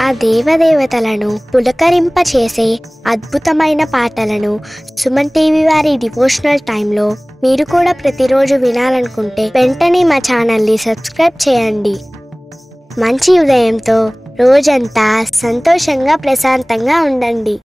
ఆ దేవదేవతలను పులకరింపచేసే అద్భుతమైన పాటలను సుమన్ టీవీ వారి డివోషనల్ టైంలో మీరు కూడా ప్రతిరోజు వినాలనుకుంటే వెంటనే మా ఛానల్ని సబ్స్క్రైబ్ చేయండి. మంచి ఉదయంతో రోజంతా సంతోషంగా ప్రశాంతంగా ఉండండి.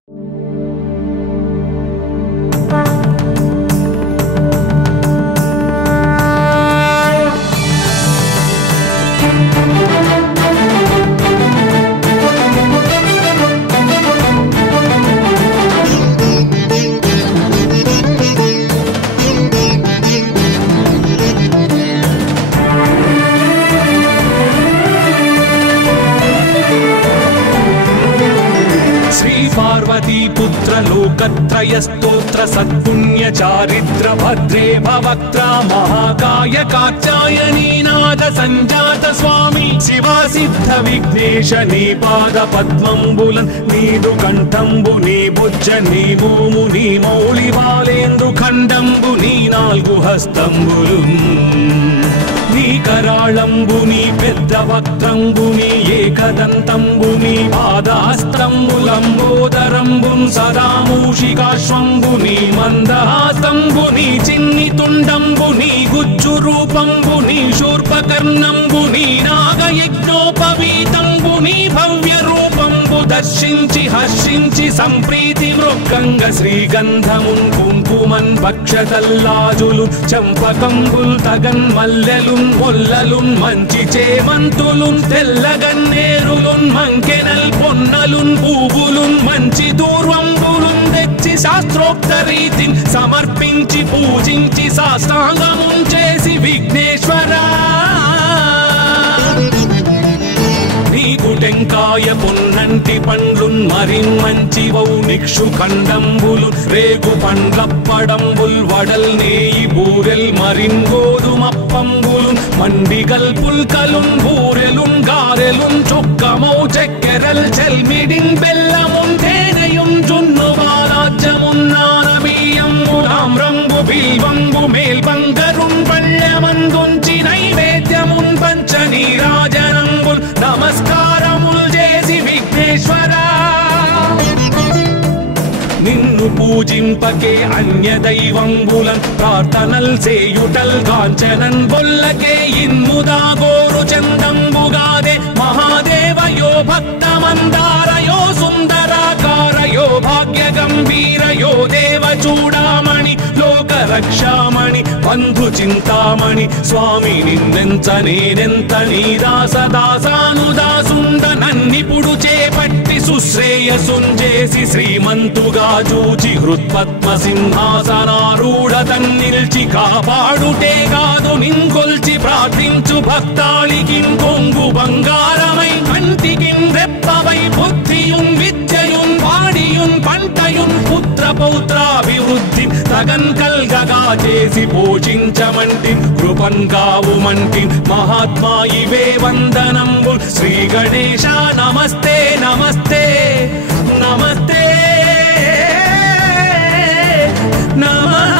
पुत्र लोकत्रय स्तोत्र सत्पुण्य चारित्र भद्रे भवक्त्रा महाकाय कात्यायनी नाद संजात स्वामी शिवा सिद्ध विघ्नेश नी पाद पद्मंबुलन् नीदु कंठंबु नी बुज्ज नी भूमु नी मौळि बालेंद्रु खंडंबु नी नाल्गु हस्तंबुलु నీ కరాళంబుని పెద్ద వక్త్రంబుని ఏకదంతంబుని పాదహస్తంబులంబోదరంబున్ సదా మూషికాశ్వంబుని మందహాస్తంబుని చిన్ని తుండంబుని గుజ్జు రూపంబుని శూర్పకర్ణంబుని నాగయజ్ఞోపవీతంబుని భవ్య రూపంబు దర్శించి హర్షించి సంప్రీతి మృక్కంగ శ్రీగంధమున్ కుంకుమన్ భక్షతల్లాజులు చంపకంబుల్ తగన్ మల్లెలున్ మొల్లలున్ మంచి చేమంతులున్ తెల్లగన్నేరులున్ మంకెనల్ పొన్నలున్ పూవులున్ మంచి దూర్వంబులున్ తెచ్చి శాస్త్రోక్త రీతిని సమర్పించి పూజించి సాష్టాంగమున్ చేసి విఘ్నేశ్వరా నీకు టెంకాయ పొన్నంటి పండ్లున్ మరిన్ మంచివౌ నిక్షు ఖండంబులు రేగు పండ్లప్పడంబుల్ వడల్ నేయి బూరెల్ మరిన్ గోధుమప్పంబులు మండిగల్ పుల్కలున్ బూరెలున్ గారెలున్ చొక్కమౌ చెక్కెరల్ చెల్మిడిన్ బెల్లమున్ తేనెయున్ జున్ను బాలాజ్యమున్ నానబియ్యంబులాం రంగు బిల్వంబు మేల్బంగరున్ పళ్ళమందుంచి నైవేద్యమున్ పంచ నీరాజనంబుల్ నమస్కారముల్ చేసి విఘ్నేశ్వరా నిన్ను పూజింపకే అన్య దైవంబులన్ ప్రార్థనల్ చేయుటల్ కాంచనన్ బొల్లకే ఇన్ముదా గోరు చందంబుగాదే మహాదేవయో భక్తమందారయో సుందరాకారయో భాగ్య గంభీరయో దేవ చూడామణి లోక రక్షామణి బంధు చింతామణి స్వామి నిన్నెంత నేనెంత నీ దాసదాసానుదాసుండ నన్నిపుడు చేపట్టి సుశ్రేయసుంజేసి శ్రీమంతుగా చూచి హృత్పద్మ సింహాసనారూఢ తన్నిల్చి కాపాడుటే కాదు నింకొల్చి ప్రార్థించు భక్తాళికిన్ కొంగు బంగారమై కంటికిన్ రెప్పవై బుద్ధియున్ విద్యయున్ వాడియున్ పంటయున్ పుత్ర పౌత్రాభివృద్ధి తగన్ కల్గగా చేసి పోషించమంటి కృపన్ కావుమంటి మహాత్మా ఇవే వందనంబు శ్రీ గణేశ నమస్తే నమస్తే నమస్తే నమః.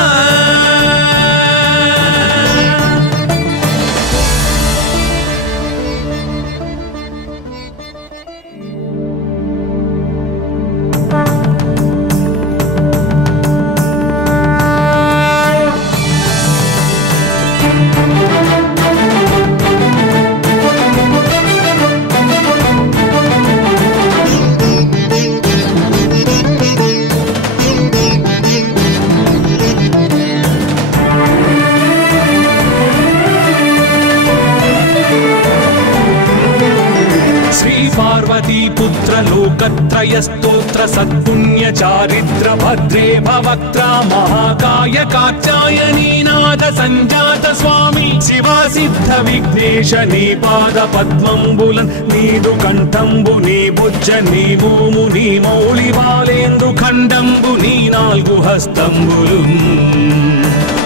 पुत्र लोकत्रय स्तोत्र सत्पुण्य चारित्र भद्रे भवक्त्रा महाकाय कात्यायनी नाद संजात स्वामी शिवा सिद्ध विघ्नेश नी पाद पद्मंबुलन् नीदु कंठंबु नी बुज्ज नी भूमु नी मौळि बालेंद्रु खंडंबु नी नाल्गु हस्तंबुलु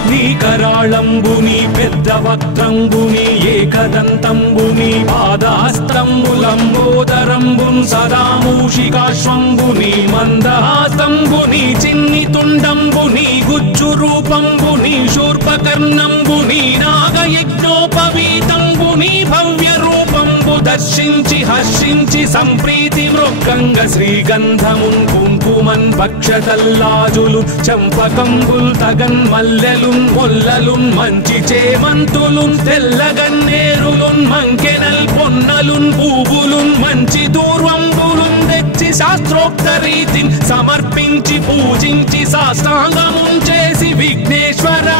నీ కరాళంబుని పెద్ద వక్త్రంబుని ఏకదంతంబుని పాదహస్తంబులంబోదరంబున్ సదా మూషికాశ్వంబుని మందహాస్తంబుని చిన్ని తుండంబుని గుజ్జు రూపంబుని శూర్పకర్ణంబుని నాగయజ్ఞోపవీతంబుని భవ్య రూపంబు దర్శించి హర్షించి సంప్రీతి మృక్కంగ శ్రీగంధమున్ కుంకుమన్ భక్షతల్లాజులు చంపకంబుల్ తగన్ మల్లెలున్ మొల్లలున్ మంచి చేమంతులున్ తెల్లగన్నేరులున్ మంకెనల్ పొన్నలున్ పూబులున్ మంచి దూర్వంబులున్ తెచ్చి శాస్త్రోక్త రీతిని సమర్పించి పూజించి సాష్టాంగమున్ చేసి విఘ్నేశ్వరా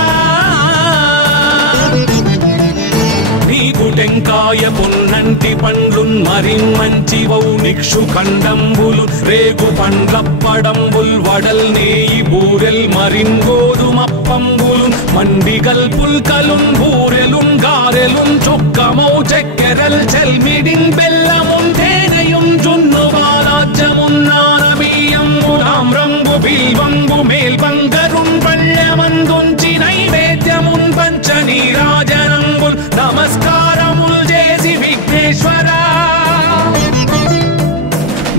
నీకు టెంకాయ పొన్నంటి పండ్లున్ మరిన్మంచివౌ నిక్షు ఖండంబులు రేగు పండ్లప్పడంబుల్ వడల్ నేయి బూరెల్ మరిన్ గోధుమప్పంబులు మండిగల్ పుల్కలున్ బూరెలున్ గారెలున్ చొక్కమౌ చెక్కెరల్ చెల్మిడిన్ బెల్లమున్ తేనెయున్ జున్ను బాలాజ్యమున్ నానబియ్యంబులామ్రంబు బిల్వంబు మేల్బంగరున్ పళ్ళమందుంచి నైవేద్యమున్ పంచ నీరాజనంబుల్ నమస్కారముల్ చేసి విఘ్నేశ్వరా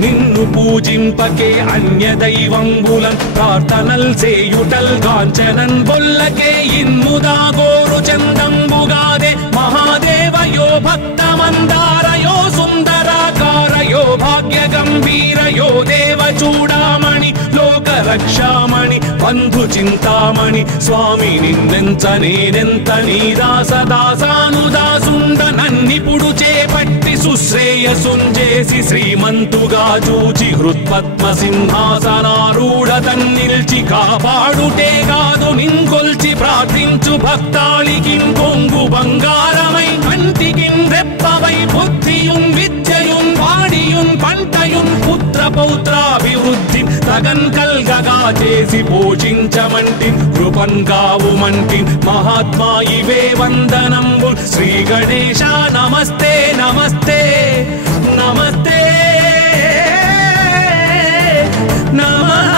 నిన్ను పూజింపకే అన్య దైవంబులన్ ప్రార్థనల్ సేయుటల్ కాంచనన్ బొల్లకే ఇన్ముదా గోరు చందంబుగాదే మహాదేవయో భక్తమందారయో సుందరాకారయో భాగ్య గంభీరయో దేవ చూడామణి లోక రక్షామణి బంధు చింతామణి స్వామి నిన్నెంత నేనెంత నీ దాసదాసానుదాసుండ నన్నిపుడు చేపట్టి సుశ్రేయసుంజేసి శ్రీమంతుగా చూచి హృత్పద్మ సింహాసనారూఢ తన్నిల్చి కాపాడుటే కాదు నింకొల్చి ప్రార్థించు భక్తాళికి కొంగు బంగారమై కంటికిన్ రెప్పవై బుద్ధియున్ విద్యయున్ వాడియున్ పంటయున్ పుత్ర పౌత్రాభివృద్ధి తగన్ కల్గగా చేసి పోషించమంటి కృపన్ కావుమంటి మహాత్మా ఇవే వందనంబు శ్రీ గణేశ నమస్తే నమస్తే నమస్తే నమః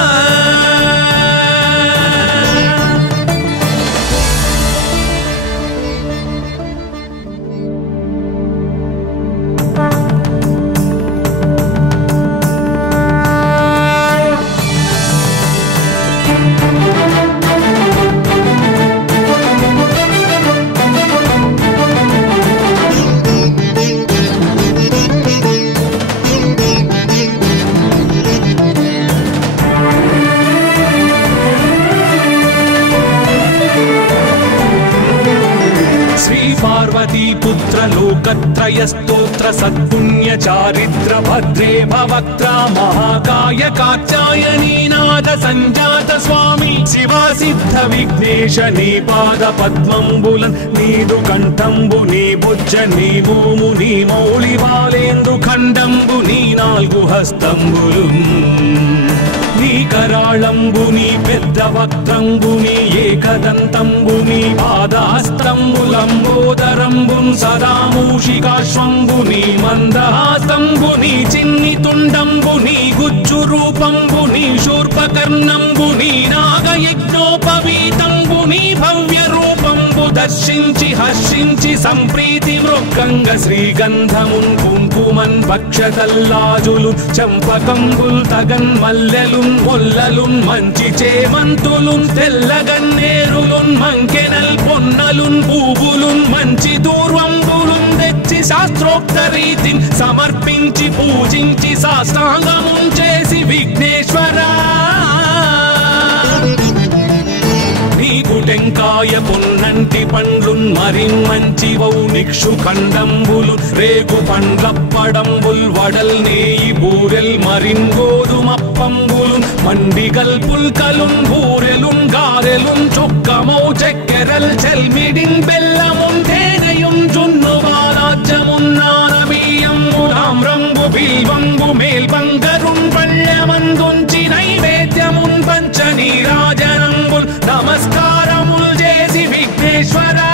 पुत्र लोकत्रय स्तोत्र सत्पुण्य चारित्र भद्रे भवक्त्रा महाकाय कात्यायनी नाद संजात स्वामी शिवा सिद्ध विघ्नेश नी पाद पद्मंबुलन नीदु कंठंबु नी बुज्ज नी भूमु नी मौళి బాలేందు ఖండంబు నీ నాలుగు హస్తంబులు నీ కరాళంబు నీ పెద్ద వక్త్రంబు నీ ఏకదంతంబు నీ పాదహస్తంబులంబోదరంబున్ సదా మూషికాశ్వంబు నీ మందహాస్తంబు నీ చిన్ని తుండంబు నీ గుజ్జు రూపంబు నీ శూర్పకర్ణంబు నీ నాగయజ్ఞోపవీతంబు నీ భవ్య రూపంబు దర్శించి హర్షించి సంప్రీతి మృక్కంగ శ్రీగంధమున్ కుంకుమన్ భక్షతల్లాజులు చంపకంబుల్ తగన్ మల్లెలున్ మొల్లలున్ మంచి చేమంతులున్ తెల్లగన్నేరులున్ మంకెనల్ పొన్నలున్ పూబులున్ మంచి దూర్వంబులున్ తెచ్చి శాస్త్రోక్త రీతిని సమర్పించి పూజించి సాష్టాంగమున్ చేసి విఘ్నేశ్వరా నీకు టెంకాయ పొన్నంటి పండ్లున్ మరిన్మంచివౌ నిక్షు ఖండంబులు రేగు పండ్లప్పడంబుల్ వడల్ నేయి బూరెల్ మరిన్ గోధుమప్పంబులు మండిగల్ పుల్కలున్ బూరెలున్ గారెలున్ చొక్కమౌ చెక్కెరల్ చెల్మిడిన్ బెల్లమున్ తేనెయున్ జున్ను బాలాజ్యమున్ నానబియ్యంబులామ్రంబు బిల్వంబు మేల్బంగరున్ పళ్ళమందుంచి నైవేద్యమున్ పంచ నీరాజనంబుల్ నమస్కారముల్ చేసి విఘ్నేశ్వరా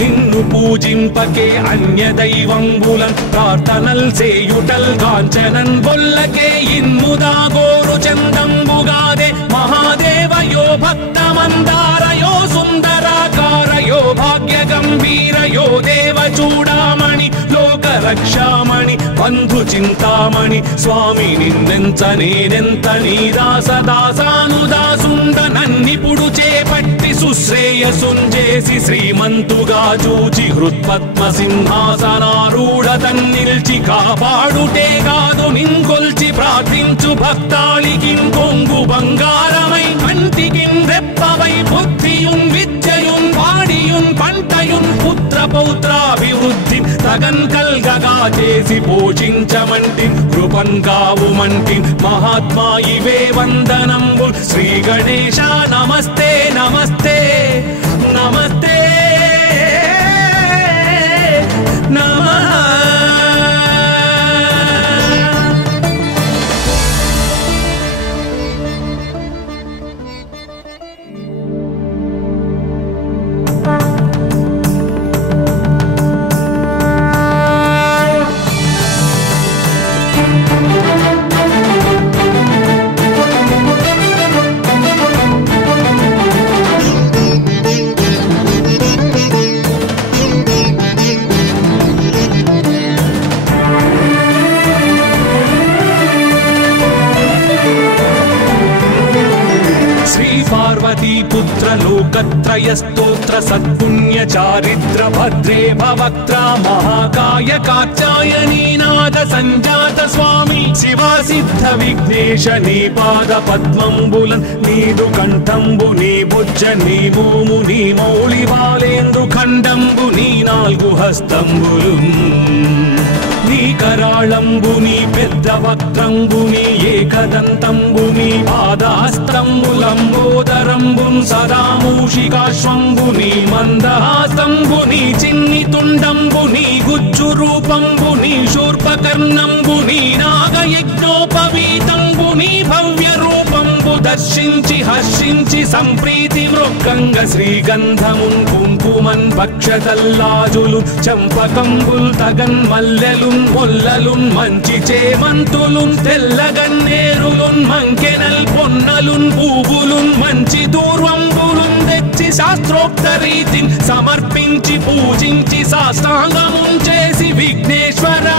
నిన్ను పూజింపకే అన్య దైవంబులన్ ప్రార్థనల్ సేయుటల్ కాంచనన్ బొల్లకే ఇన్ముదా గోరు చందంబుగాదే మహాదేవయో భక్తమందారయో సుందరాకారయో భాగ్య గంభీరయో దేవ చూడామణి లోక రక్షామణి బంధు చింతామణి స్వామి నిన్నెంత నేనెంత నీ దాసదాసానుదాసుండ నన్నిపుడు చేపట్టి సుశ్రేయసుంజేసి శ్రీమంతుగా చూచి హృత్పద్మ సింహాసనారూఢతన్ నిల్చి కాపాడుటే కాదు నింకొల్చి ప్రార్థించు భక్తాళికి కొంగు బంగారమై కంటికి రెప్పవై బుద్ధియుం విద్యయుం వాడియుం పంటయుం పుత్ర పౌత్రాభివృద్ధి తగన్ కల్గగా చేసి పోషించమంటి కృపన్ కావుమంటి మహాత్మా ఇవే వందనంబు శ్రీ గణేశ నమస్తే నమస్తే నమస్తే నమః. पुत्र लोकत्रय स्तोत्र सत्पुण्य चारित्र भद्रे भवक्त्रा महाकाय कात्यायनी नाद संजात स्वामी शिवा सिद्ध विघ्नेश नी पाद पद्मंबुलन नीदु कंठंबु नी बुज्ज नी भूमु नी मौळि बालेंद्रु खंडंबु नी नाल्गु हस्तंबुलु నీ కరాళంబుని పెద్ద వక్త్రంబుని ఏకదంతంబుని పాదహస్తంబులంబోదరంబున్ సదా మూషికాశ్వంబుని మందహాసంబుని చిన్ని తుండంబుని గుజ్జు రూపంబుని శూర్పకర్ణంబుని నాగయజ్ఞోపవీతంబుని భవ్య రూపంబు దర్శించి హర్షించి సంప్రీతి మృక్కంగ శ్రీగంధమున్ కుంకుమన్ భక్షతల్లాజులు చంపకంబుల్ తగన్ మల్లెలు మొల్లలున్ మంచి చేమంతులున్ తెల్లగన్నేరులున్ మంకెనల్ పొన్నలున్ పూవులున్ మంచి దూర్వంబులున్ తెచ్చి శాస్త్రోక్త రీతిని సమర్పించి పూజించి సాష్టాంగమున్ చేసి విఘ్నేశ్వరా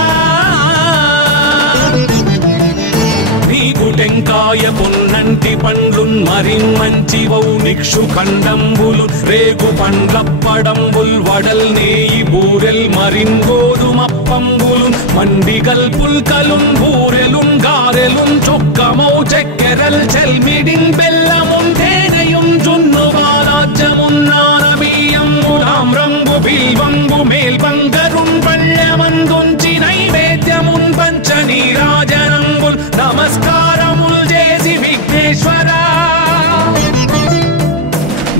టెంకాయ పున్నంటి పండ్లున్ మరిన్ మంచి వౌ నిక్షు ఖండంబులు రేగు పండ్లప్పడంబుల్ వడల్ నేయి బూరెల్ మరిన్ గోధుమప్పంబులు మండిగల్ పుల్కలున్ బూరెలున్ గారెలున్ చొక్కమౌ చెక్కెరల్ చెల్మిడిన్ బెల్లమున్ తేనెయున్ జున్ను బాలాజ్యమున్ నానబియ్యంబులామ్రంబు బిల్వంబు మేల్బంగరున్ పళ్ళమందుంచి నైవేద్యమున్ పంచ నీరాజనంబుల్ నమస్కారముల్ చేసి విఘ్నేశ్వరా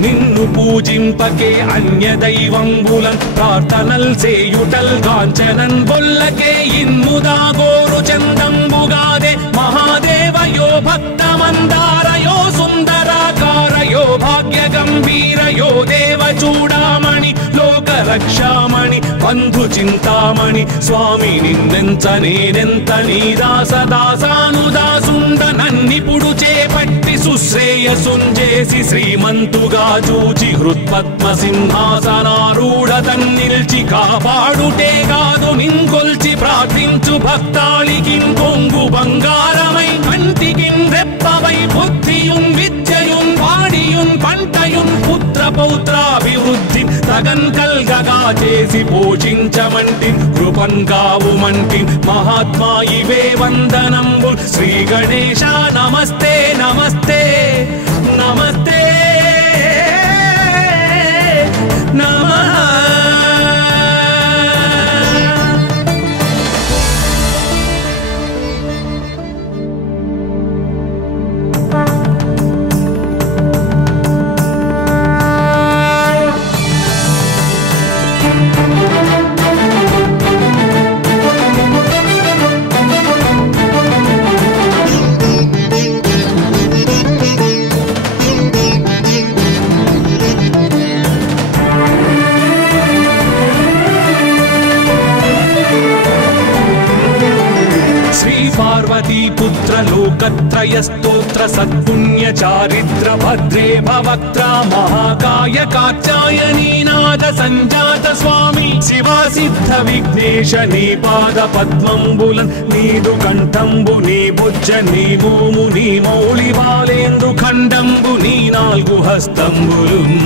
నిన్ను పూజింపకే అన్య దైవంబులన్ ప్రార్థనల్ సేయుటల్ కాంచనన్ బొల్లకే ఇన్ముదా గోరు చందంబుగాదే మహాదేవయో భక్తమందారయో సుందరాకారయో భాగ్య గంభీరయో దేవ చూడామణి లోక రక్షామణి బంధు చింతామణి స్వామి నిన్నెంత నేనెంత నీ దాసదాసానుదాసుండ నన్నిపుడు చేపట్టి సుశ్రేయసుంజేసి శ్రీమంతుగా చూచి హృత్పద్మ సింహాసనారూఢతన్ నిల్చి కాపాడుటే కాదు నింకొల్చి ప్రార్థించు భక్తాళికి కొంగు బంగారమై కంటికి రెప్పవై బుద్ధియుం విద్యయుం వాడియుం పంటయుం పుత్ర పౌత్రాభివృద్ధి తగన్ కల్గగా చేసి పోషించమంటి కృపన్ కావుమంటి మహాత్మా ఇవే వందనంబు శ్రీ గణేశ నమస్తే నమస్తే నమస్తే నమః. पार्वती पुत्र लोकत्रय स्तोत्र सत्पुण्य चारित्र भद्रे भवक्त्रा महाकाय कात्यायनी नाद संजात स्वामी शिवा सिद्ध विघ्नेश नी पाद पद्मंबुलन नीदु कंठंबु नी बुज्ज नी भूमु नी मौళి బాలేంద్రు ఖండంబు నీ నాలుగు హస్తంబులున్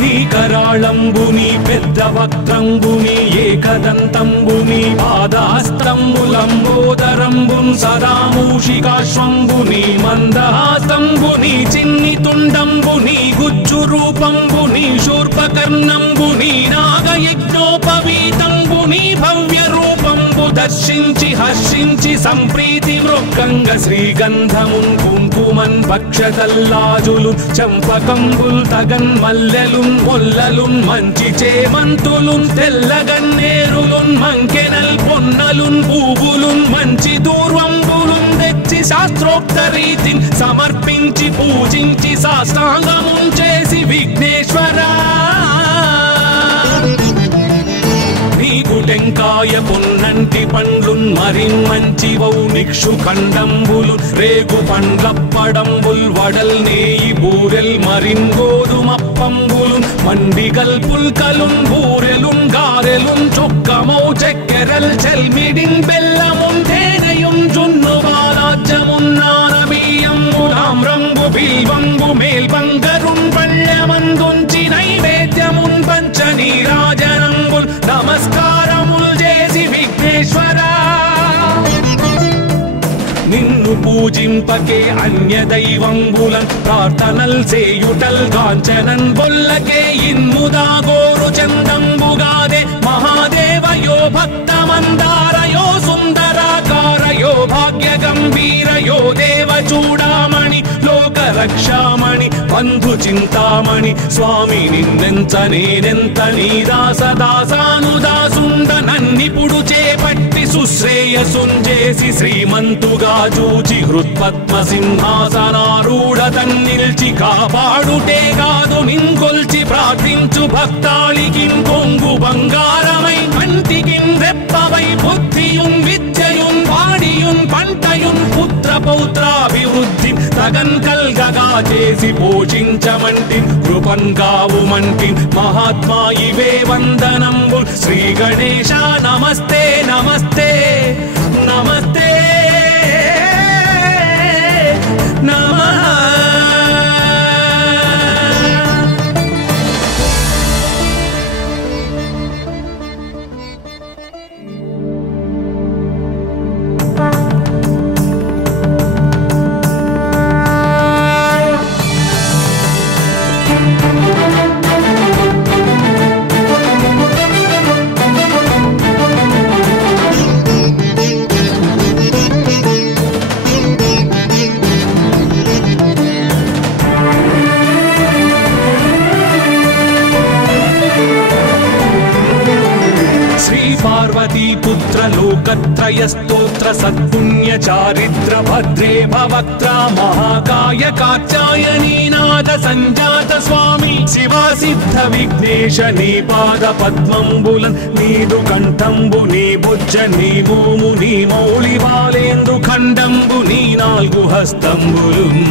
నీ కరాళంబు నీ పెద్ద వక్త్రంబు నీ ఏకదంతంబు నీ పాదహస్తంబులంబోదరంబున్ సదా మూషికాశ్వంబు నీ మందహాస్తంబు నీ చిన్ని తుండంబు నీ గుజ్జు రూపంబు నీ శూర్పకర్ణంబు నీ నాగయజ్ఞోపవీతంబు నీ భవ్య రూపంబు దర్శించి హర్షించి సంప్రీతి మృక్కంగ శ్రీగంధమున్ కుంకుమన్ భక్షతల్లాజులు చంపకంబుల్ తగన్ మల్లెలున్ మొల్లలున్ మంచి చేమంతులున్ తెల్లగన్నేరులున్ మంకెనల్ పొన్నలున్ పూవులున్ మంచి దూర్వంబులున్ తెచ్చి శాస్త్రోక్త రీతిని సమర్పించి పూజించి సాష్టాంగమున్ చేసి విఘ్నేశ్వరా నీకు టెంకాయ పొన్నంటి పండ్లున్ మరిన్మంచివౌ నిక్షు ఖండంబులు రేగు పండ్లప్పడంబుల్ వడల్ నేయి బూరెల్ మరిన్ గోధుమప్పంబులున్ మండిగల్ పుల్కలున్ బూరెలున్ గారెలున్ చొక్కమౌ చెక్కెరల్ చెల్మిడిన్ బెల్లమున్ తేనెయున్ జున్ను బాలాజ్యమున్ నానబియ్యంబులామ్రంబు బిల్వంబు మేల్బంగరున్ పళ్ళమందుంచి నైవేద్యమున్ పంచ నీరాజనంబుల్ నమస్కారముల్ చేసి విఘ్నేశ్వరా నిన్ను పూజింపకే అన్య దైవంబులన్ ప్రార్థనల్ సేయుటల్ కాంచనన్ బొల్లకే ఇన్ముదా గోరు చందంబుగాదే మహాదేవయో భక్తమందారయో సుందరాకారయో భాగ్య గంభీరయో దేవ చూడామణి లోక రక్షామణి బంధు చింతామణి స్వామి నిన్నెంత నేనెంత నీ దాసదాసానుదాసుండ నన్నిపుడు చేపట్టి సుశ్రేయసుంజేసి శ్రీమంతుగా చూచి హృత్పద్మ సింహాసనారూఢ తన్నిల్చి కాపాడుటే కాదు నింకొల్చి ప్రార్థించు భక్తాళికిన్ కొంగు బంగారమై కంటికిన్ రెప్పవై బుద్ధియున్ విద్యయున్ వాడియున్ పంటయున్ పుత్ర పౌత్రాభివృద్ధి తగన్ కల్గగా చేసి పోషించమంటి కృపన్ కావుమంటి మహాత్మా ఇవే వందనంబు శ్రీ గణేశ నమస్తే నమస్తే నమస్తే నమః पार्वती पुत्र लोकत्रय स्तोत्र सत्पुण्य चारित्र भद्रे भवक्त्रा महाकाय कात्यायनी नाद संजात स्वामी शिवा सिद्ध विघ्नेश नी पाद पद्मंबुलन नीदु कंठंबु नी बुज्ज नी भूमु नी मौళి బాలేంద్రు ఖండంబు నీ నాలుగు హస్తంబులున్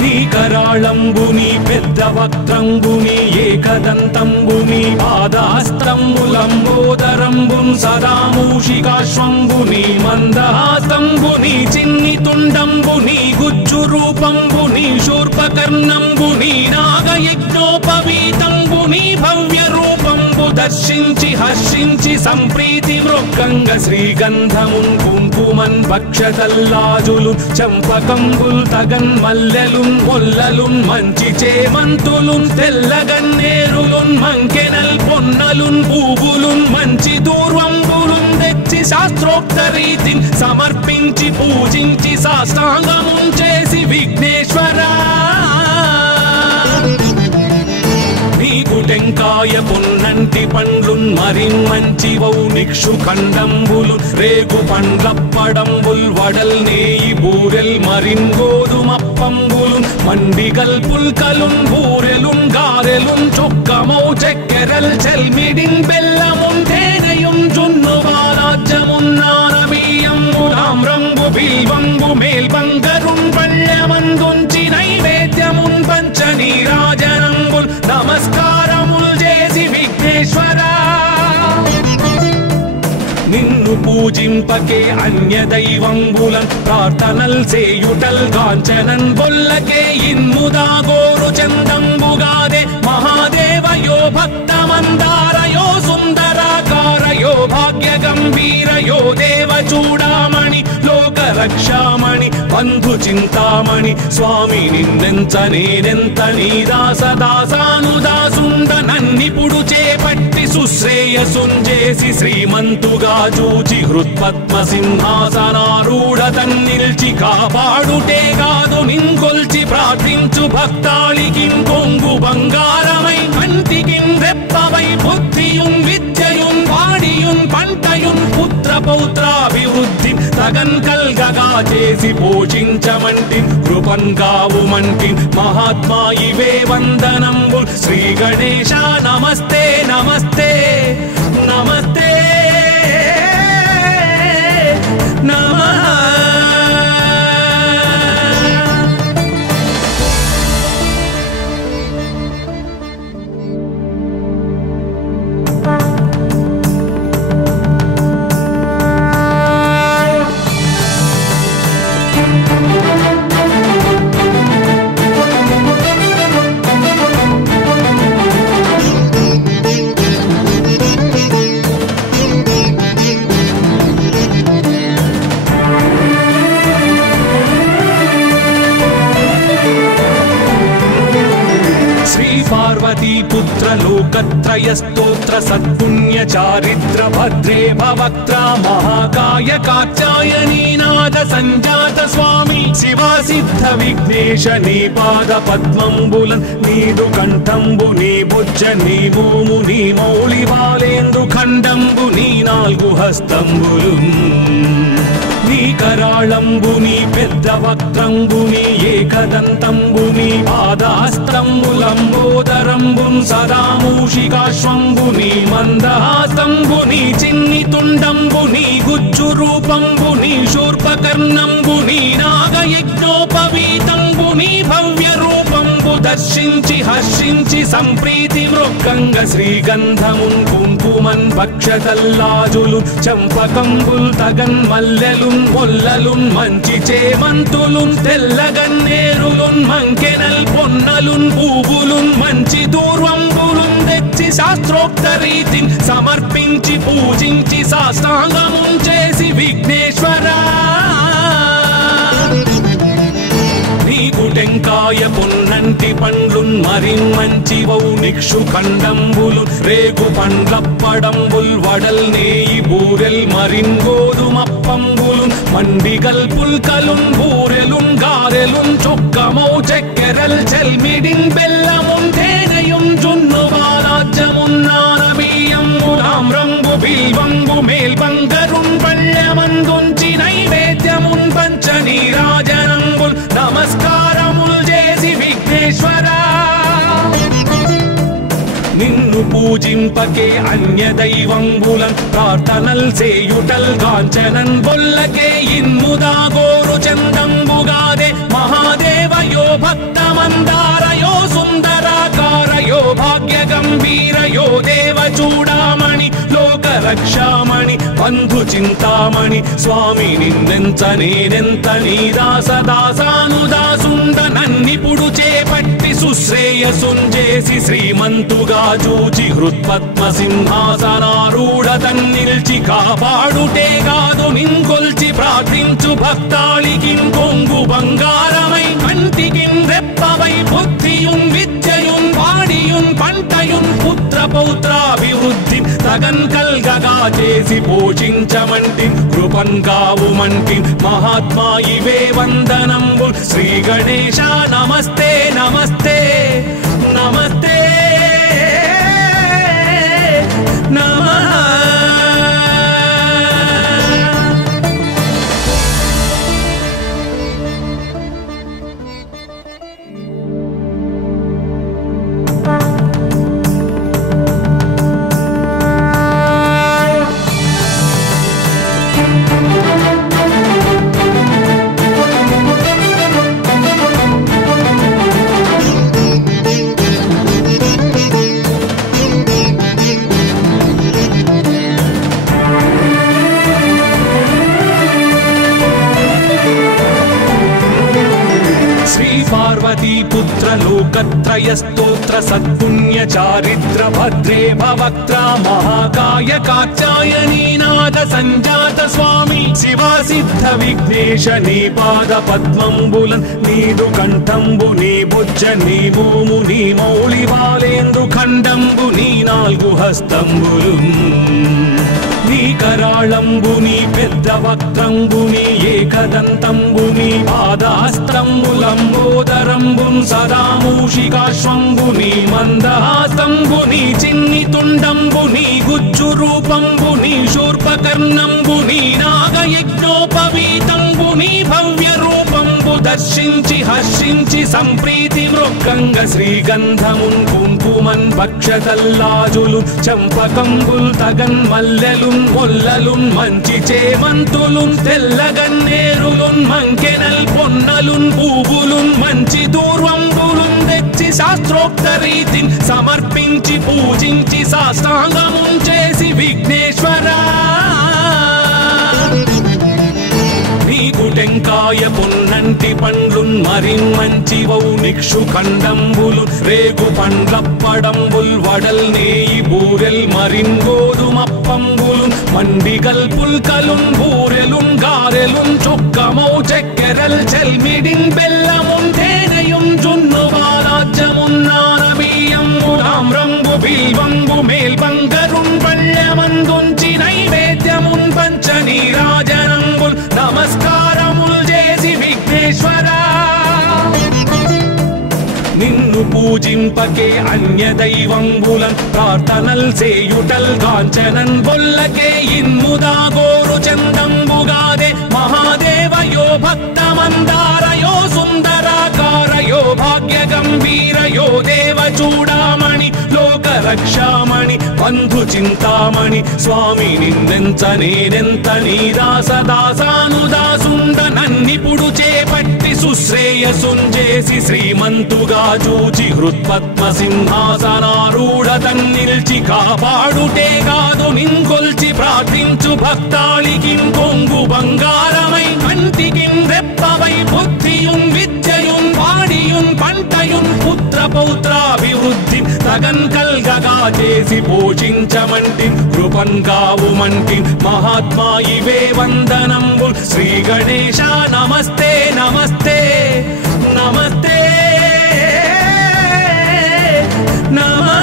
నీ కరాళంబు నీ పెద్ద వక్త్రంబు నీ ఏకదంతంబు నీ పాదహస్తంబులంబోదరంబున్ సదా మూషికాశ్వంబు నీ మందహాస్తంబు నీ చిన్ని తుండంబు నీ గుజ్జు రూపంబు నీ శూర్పకర్ణంబు నీ నాగయజ్ఞోపవీతంబు నీ భవ్య రూపంబు దర్శించి హర్షించి సంప్రీతి మృక్కంగ శ్రీగంధమున్ కుంకుమన్ భక్షతల్లాజులు చంపకంబుల్ తగన్ మల్లెలున్ మొల్లలున్ మంచి చేమంతులున్ తెల్లగన్నేరులున్ మంకెనల్ పొన్నలున్ పూవులున్ మంచి దూర్వంబులున్ తెచ్చి శాస్త్రోక్త రీతిని సమర్పించి పూజించి సాష్టాంగమున్ చేసి విఘ్నేశ్వరా నీకు టెంకాయ పొన్నంటి పండ్లున్ మరిన్మంచివౌ నిక్షు ఖండంబులు రేగు పండ్లప్పడంబుల్ వడల్ నేయి బూరెల్ మరిన్ గోధుమప్పంబులున్ మండిగల్ పుల్కలున్ బూరెలున్ గారెలున్ చొక్కమౌ చెక్కెరల్ చెల్మిడిన్ బెల్లమున్ తేనెయున్ జున్ను బాలాజ్యమున్ నానబియ్యంబులామ్రంబు పూజింపకే అన్య దైవంబులన్ ప్రార్థనల్ సేయుటల్ కాంచనన్ బొల్లకే ఇన్ముదా గోరు చందంబుగాదే మహాదేవయో భక్తమందారయో సుందరాకారయో భాగ్య గంభీరయో దేవ చూడామణి లోక రక్షామణి బంధు చింతామణి స్వామి నిన్నెంత నేనెంత నీ దాసదాసానుదాసుండ నన్నిపుడు చేపట్టి సుశ్రేయసుంజేసి శ్రీమంతుగా చూచి హృత్పద్మ సింహాసనారూఢ తన్నిల్చి కాపాడుటే కాదు నింకొల్చి ప్రార్థించు భక్తాళికి కొంగు బంగారమై కంటికి రెప్పవై బుద్ధియున్ విద్యయున్ వాడియున్ పంటయున్ పుత్ర పౌత్రాభివృద్ధి తగన్ కల్గగా చేసి పోషించమంటి కృపన్ కావుమంటి మహాత్మా ఇవే వందనంబు శ్రీ గణేశ నమస్తే నమస్తే నమస్తే నమః. पुत्र लोकत्रय स्तोत्र सत्पुण्य चारित्र भद्रे भवक्त्रा महाकाय कात्यायनी नाद संजात स्वामी शिवा सिद्ध विघ्नेश नी पाद पद्मंबुलन् नीदु कंठंबु नी बुज्ज नी भूमु नी मौळि बालेंद्रु खंडंबु नी नाल्गु हस्तंबुलुन् నీ కరాళంబుని పెద్ద వక్త్రంబుని ఏకదంతంబుని పాదాస్తంబులంబోదరంబున్ సదా మూషికాశ్వంబుని మందహాస్తంబుని చిన్ని తుండంబుని గుజ్జు రూపంబుని శూర్పకర్ణంబుని నాగయజ్ఞోపవీతంబుని భవ్య రూపంబు దర్శించి హర్షించి సంప్రీతి మృక్కంగ శ్రీగంధమున్ కుంకుమన్ భక్షతల్లాజులు చంపకంబుల్ తగన్ మల్లెలున్ మొల్లలున్ మంచి చేమంతులున్ తెల్లగన్నేరులున్ మంకెనల్ పొన్నలున్ పూవులున్ మంచి దూర్వంబులున్ తెచ్చి శాస్త్రోక్త రీతిని సమర్పించి పూజించి సాష్టాంగమున్ చేసి విఘ్నేశ్వరా టెంకాయ పొన్నంటి పండ్లున్ మరిన్ మంచివౌ నిక్షు ఖండంబులు రేగు పండ్లప్పడంబుల్ వడల్ నేయి బూరెల్ మరిన్ గోధుమప్పంబులు మండిగల్ పుల్కలున్ బూరెలున్ గారెలున్ చొక్కమౌ చక్కెరల్ చెల్మిడిన్ బెల్లమున్ తేనెయున్ జున్ను బాలాజ్యమున్ నానబియ్యంబు తామ్రంబు బిల్వంబు మేల్బంగరున్ పళ్ళమందుంచి నైవేద్యమున్ పంచ నీరాజనంబుల్ నమస్కారముల్ చేసి విఘ్నేశ్వరా నిన్ను పూజింపకే అన్య దైవంబులన్ ప్రార్థనల్ సేయుటల్ కాంచనన్ బొల్లకే ఇన్ముదా గోరు చందంబుగాదే మహాదేవయో భక్తమందారయో సుందరాకారయో భాగ్య గంభీరయో దేవ చూడామణి లోక రక్షామణి బంధు చింతామణి స్వామి నిన్నెంత నేనెంత నీ దాసదాసానుదాసుండ నన్నిపుడు చేపట్టి సుశ్రేయసుంజేసి శ్రీమంతుగా చూచి హృత్పద్మ సింహాసనారూఢ తన్నిల్చి కాపాడుటే కాదు నింకొల్చి ప్రార్థించు భక్తాళికి కొంగు బంగారమై కంటికి రెప్పవై బుద్ధియున్ విద్యయున్ వాడియున్ పంటయున్ పుత్ర పౌత్రాభివృద్ధి తగన్ కల్గగా చేసి పోషించమంటి కృపన్ కావుమంటి మహాత్మా ఇవే వందనంబు శ్రీ గణేశ నమస్తే నమస్తే నమస్తే నమః. पुत्र लोकत्रय स्तोत्र सत्पुण्य चारित्र भद्रे भवक्त्रा महाकाय कात्यायनी नाद संजात स्वामी शिवा सिद्ध विघ्नेश नी पाद पद्मंबुलन् नीदु कंठंबु नी बुज्ज नी भूमु नी मौళి బాలేందు ఖండంబు నీ నాలుగు హస్తంబులు నీ కరాళంబు నీ పెద్ద వక్త్రంబు నీ ఏకదంతంబు నీ పాదహస్తంబులంబోదరంబు సదా మూషికాశ్వంబు నీ మందహాస్తంబు నీ చిన్ని తుండంబు నీ గుజ్జు రూపంబు నీ శూర్పకర్ణంబు నీ నాగయజ్ఞోపవీతంబు నీ భవ్య రూపంబు దర్శించి హర్షించి సంప్రీతి మృక్కంగ శ్రీగంధమున్ కుంకుమన్ భక్షతల్లాజులు చంపకంబుల్ తగన్ మల్లెలున్ మొల్లలున్ మంచి చేమంతులున్ తెల్లగన్నేరులున్ మంకెనల్ పొన్నలున్ పూవులున్ మంచి దూర్వంబులున్ తెచ్చి శాస్త్రోక్త రీతిని సమర్పించి పూజించి సాష్టాంగమున్ చేసి విఘ్నేశ్వరా టెంకాయ పొన్నంటి పండ్లున్ మరిన్ మంచి వౌ నిక్షు ఖండంబులు రేగు పండ్లప్పడంబుల్ వడల్ నేయి బూరెల్ మరిన్ గోధుమప్పంబులు మండిగల్ పుల్కలున్ బూరెలున్ గారెలున్ చొక్కమౌ చెక్కెరల్ చెల్మిడిన్ బెల్లమున్ తేనెయున్ జున్ను బాలాజ్యమున్ నానబియ్యంబు తామ్రంబు బిల్వంబు మేల్బంగరున్ పళ్ళమందుంచి నైవేద్యమున్ పంచ నీరాజనంబుల్ నమస్కారముల్ చేసి విఘ్నేశ్వరా నిన్ను పూజింపకే అన్య దైవంబులన్ ప్రార్థనల్ సేయుటల్ కాంచనన్ బొల్లకే ఇన్ముదా గోరు చందంబుగాదే మహాదేవయో భక్తమందారయో సుందరాకారయో భాగ్య గంభీరయో దేవ చూడామణి లోక రక్షామణి బంధు చింతామణి స్వామి నిన్నెంత నేనెంత నీ దాసదాసానుదాసుండ నన్నిపుడు చేపట్టి సుశ్రేయసుంజేసి శ్రీమంతుగా చూచి హృత్పద్మ సింహాసనారూఢ తన్నిల్చి కాపాడుటే కాదు నింకొల్చి ప్రార్థించు భక్తాళికి కొంగు బంగారమై కంటికి రెప్పవై బుద్ధియున్ విద్యయున్ వాడియున్ పంటయున్ పుత్ర పౌత్రాభివృద్ధి తగన్ కల్గగా చేసి పోషించమంటి కృపన్ కావుమంటి మహాత్మా ఇవే వందనంబు శ్రీ గణేశ నమస్తే నమస్తే నమస్తే నమః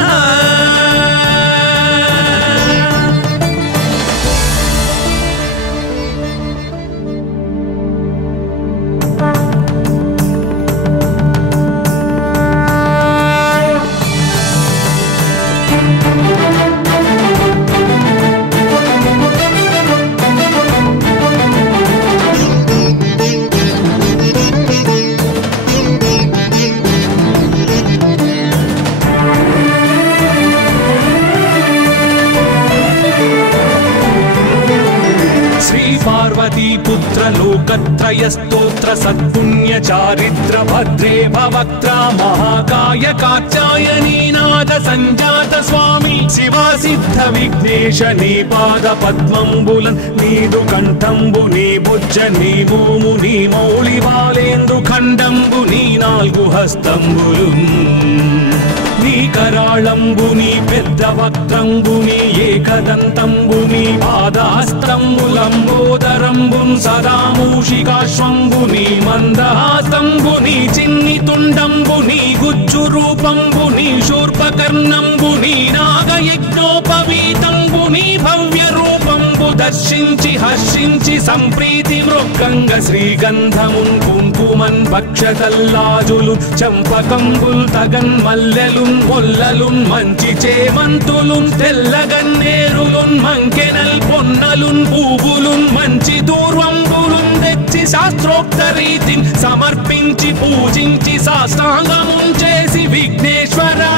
पुत्र लोकत्रय स्तोत्र सत्पुण्य चारित्र भद्रे भवक्त्रा महाकाय कात्यायनी नाद संजात स्वामी शिवा सिद्ध विघ्नेश नी पाद पद्मंबुलन् नीदु कंठंबु नी बुज्ज नी भूमु नी मौళి బాలేందు ఖండంబు నీ నాలుగు హస్తంబులు నీ కరాళంబు నీ పెద్ద వక్త్రంబు నీ ఏకదంతంబు నీ పాదహస్తంబులంబోదరంబు సదా మూషికాశ్వంబు నీ మందహాస్తంబు నీ చిన్ని తుండంబు నీ గుజ్జు రూపంబు నీ శూర్పకర్ణంబు నీ నాగయజ్ఞోపవీతంబు నీ భవ్య రూపంబు దర్శించి హర్షించి సంప్రీతి మృక్కంగ శ్రీగంధమున్ కుంకుమన్ భక్షతల్లాజులు చంపకంబుల్ తగన్ మల్లెలున్ మొల్లలున్ మంచి చేమంతులున్ తెల్లగన్నేరులున్ మంకెనల్ పొన్నలున్ పూవులున్ మంచి దూర్వంబులున్ తెచ్చి శాస్త్రోక్త రీతిని సమర్పించి పూజించి సాష్టాంగమున్ చేసి విఘ్నేశ్వరా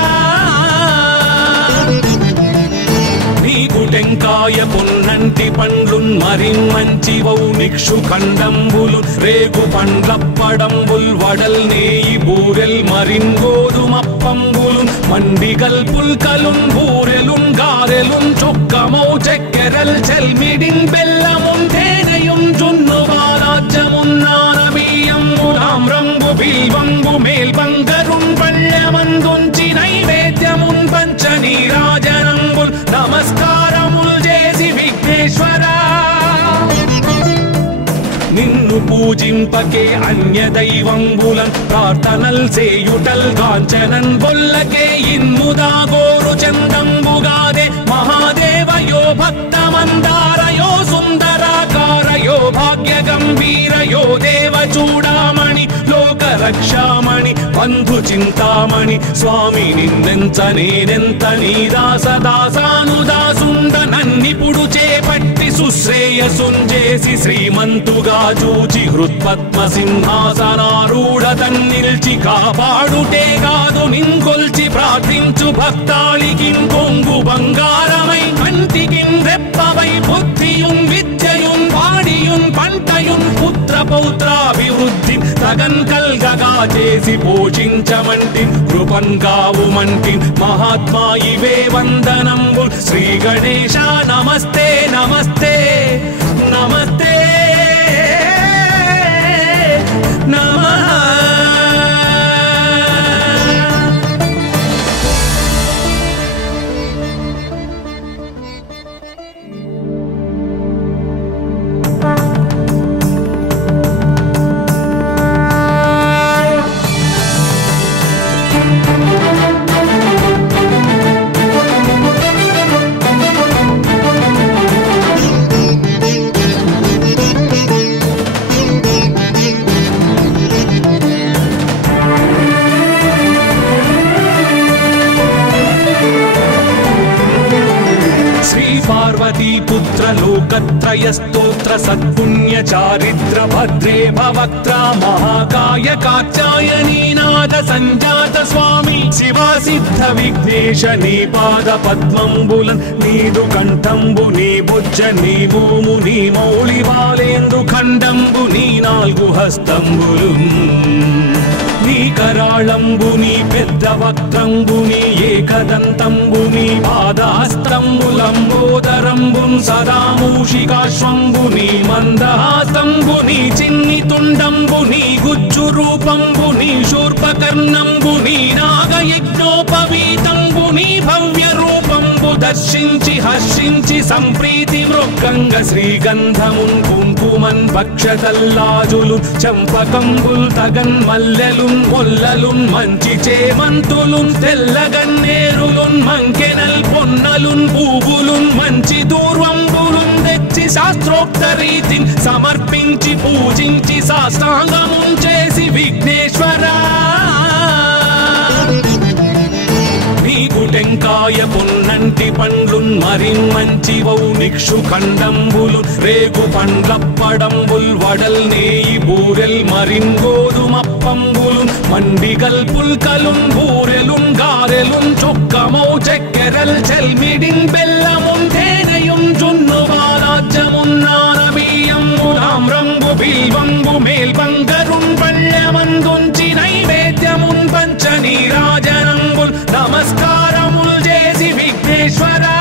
టెంకాయ పొన్నంటి పండ్లున్ మరిన్ మంచి వౌ నిక్షు ఖండంబులు రేగు పండ్లప్పడంబుల్ వడల్ నేయి బూరెల్ మరిన్ గోధుమప్పంబులు మండిగల్ పుల్కలున్ బూరెలున్ గారెలున్ చొక్కమౌ చెక్కెరల్ చెల్మిడిన్ బెల్లమున్ తేనెయున్ జున్ను బాలాజ్యమున్ నానబియ్యంబు తామ్రంబు బిల్వంబు మేల్బంగరున్ పూజింపకే అన్య దైవంబులన్ ప్రార్థనల్ చేయుటల్ కాంచనన్ బొల్లకే ఇన్ముదా గోరు చందంబుగాదే మహాదేవయో భక్తమందారయో సుందరాకారయో భాగ్య గంభీరయో దేవ చూడామణి లోక రక్షామణి బంధు చింతామణి స్వామి నిన్నెంత నేనెంత నీ దాసదాసానుదాసుండ నన్నిపుడు చేపట్టి సుశ్రేయసుంజేసి శ్రీమంతుగా చూచి హృత్పద్మ సింహాసనారూఢ తన్నిల్చి కాపాడుటే కాదు నింకొల్చి ప్రార్థించు భక్తాళికిం కొంగు బంగారమై కంటికిం రెప్పవై బుద్ధియున్ విద్యయున్ వాడియున్ పంటయున్ పుత్ర పౌత్రాభివృద్ధి తగన్ కల్గగా చేసి పోషించమంటి కృపన్ కావుమంటి మహాత్మా ఇవే వందనంబుల్ శ్రీ గణేశ నమస్తే నమస్తే నమస్తే నమః. पुत्र लोकत्रय स्तोत्र सत्पुण्य चारित्र भद्रे भवक्त्रा महाकाय कात्यायनी नाद संजात स्वामी शिवा सिद्ध विघ्नेश नी पाद पद्मंबुलन् नीदु कंठंबु नी बुज्ज नी भूमु नी मौळि बालेंदु खंडंबु नी नाल्गु हस्तंबुलुन् నీ కరాళంబుని పెద్ద వక్త్రంబుని ఏకదంతంబుని పాదహస్తంబులంబోదరంబున్ సదా మూషికాశ్వంబుని మందహాసంబుని చిన్ని తుండంబుని గుజ్జు రూపంబుని శూర్పకర్ణంబుని నాగయజ్ఞోపవీతంబుని భవ్య రూపంబు దర్శించి హర్షించి సంప్రీతి మృక్కంగ శ్రీగంధమున్ కుంకుమన్ భక్షతల్లాజులు చంపకంబుల్ తగన్ మల్లెలు మొల్లలున్ మంచి చేమంతులున్ తెల్లగన్నేరులున్ మంకెనల్ పొన్నలున్ పూవులున్ మంచి దూర్వంబులున్ తెచ్చి శాస్త్రోక్త రీతిని సమర్పించి పూజించి సాష్టాంగమున్ చేసి విఘ్నేశ్వరా టెంకాయ పొన్నంటి పండ్లున్ మరిన్ మంచివౌ నిక్షు ఖండంబులు రేగు పండ్లప్పడంబుల్ వడల్ నేయి బూరెల్ మరిన్ గోధుమప్పంబులు మండిగల్ పుల్కలున్ బూరెలున్ గారెలున్ చొక్కమౌ చక్కెరల్ చెల్మిడిన్ బెల్లమున్ తేనెయున్ జున్ను బాలాజ్యమున్ నానబియ్యంబులామ్రంబు బిల్వంబు మేల్బంగరున్ పళ్ళమందుంచి నైవేద్యమున్ పంచ నీరాజనంబుల్ నమస్కారముల్ చేసి విఘ్నేశ్వరా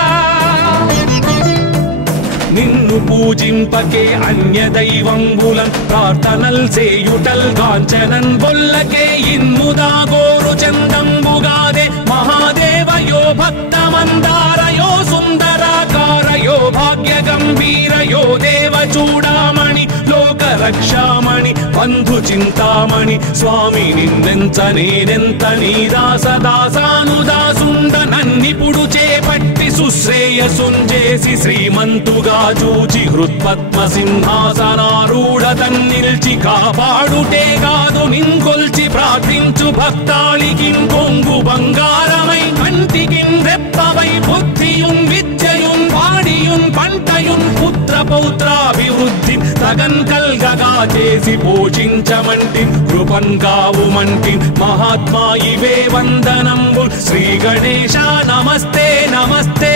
నిన్ను పూజింపకే అన్య దైవంబులన్ ప్రార్థనల్ చేయుటల్ కాంచనన్ బొల్లకే ఇన్ముదా గోరు చందంబుగాదే మహాదేవయో భక్తమందారయో సుందరాకారయో భాగ్య గంభీరయో దేవ చూడామణి లోక రక్షామణి బంధు చింతామణి స్వామి నిన్నెంత నేనెంత నీ దాసదాసానుదాసుండ నన్నిపుడు చేపట్టి సుశ్రేయసుంజేసి శ్రీమంతుగా చూచి హృత్పద్మ సింహాసనారూఢ తన్నిల్చి కాపాడుటే కాదు నింకొల్చి ప్రార్థించు భక్తాళికిం కొంగు బంగారమై కంటికిం రెప్పవై బుద్ధియున్ విద్యయున్ వాడియున్ పంటయున్ పుత్ర పౌత్రాభివృద్ధి తగన్ కల్గగా చేసి పోషించమంటి కృపన్ కావుమంటి మహాత్మా ఇవే వందనంబుల్ శ్రీ గణేశ నమస్తే నమస్తే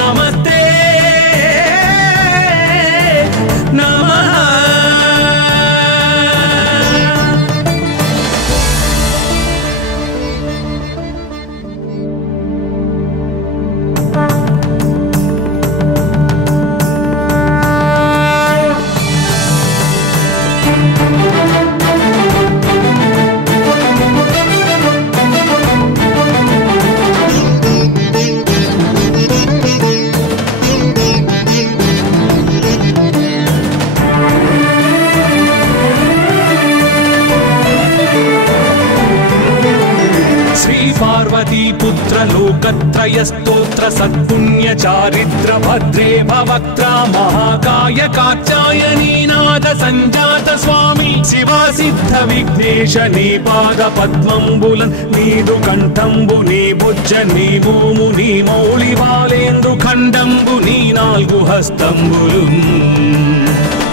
నమస్తే నమః. लोकत्रयस्तोत्र सत्पुण्य चारित्र भद्रे भवक्त्रा महाकाय कात्यायनी नाद संजात स्वामी शिवा सिद्ध विघ्नेश नी पाद पद्मंबुलन नीदु कंठंबु नी बुज्ज नी भूमु नी मौళి वालेंद्रु खंडंबु नी नाल्गु हस्తంబులు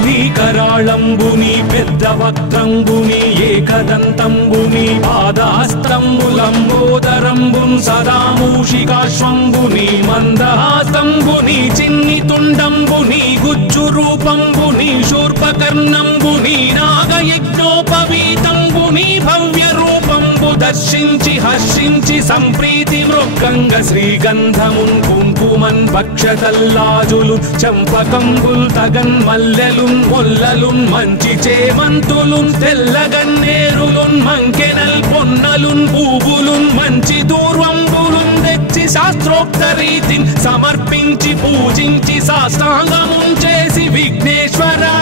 నీ కరాళంబు నీ పెద్ద వక్త్రంబు నీ ఏకదంతంబు నీ పాదహస్తంబులంబోదరంబు సదా మూషికాశ్వంబు నీ మందహాసంబు నీ చిన్ని తుండంబు నీ గుజ్జు రూపంబు నీ శూర్పకర్ణంబు నీ నాగయజ్ఞోపవీతంబు నీ భవ్య రూపంబు దర్శించి హర్షించి సంప్రీతి మృక్కంగ శ్రీగంధమున్ కుంకుమన్ భక్షతల్లాజులు చంపకంబుల్ తగన్ మల్లెలు మొల్లలున్ మంచి చేమంతులున్ తెల్లగన్నేరులున్ మంకెనల్ పొన్నలున్ పూవులున్ మంచి దూర్వంబులున్ తెచ్చి శాస్త్రోక్త రీతిని సమర్పించి పూజించి సాష్టాంగమున్ చేసి విఘ్నేశ్వరా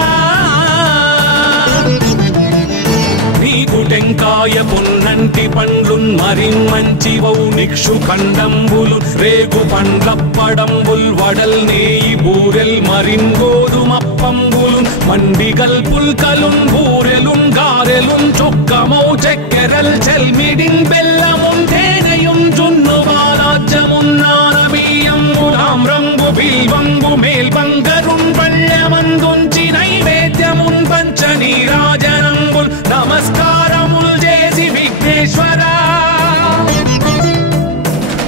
నీకు టెంకాయ పొన్నంటి పండ్లున్ మరిన్మంచివౌ నిక్షు ఖండంబులు రేగు పండ్లప్పడంబుల్ వడల్ నేయి బూరెల్ మరిన్ గోధుమప్పంబులు మండిగల్ పుల్కలున్ బూరెలున్ గారెలున్ చొక్కమౌ చెక్కెరల్ చెల్మిడిన్ బెల్లమున్ తేనెయున్ జున్ను వాలాజ్యమున్ నానబియ్యంబులామ్రంబు బిల్వంబు మేల్బంగరున్ పళ్ళమందుంచి నైవేద్యమున్ పంచ నీరాజనంబుల్ నమస్కారముల్ చేసి విఘ్నేశ్వరా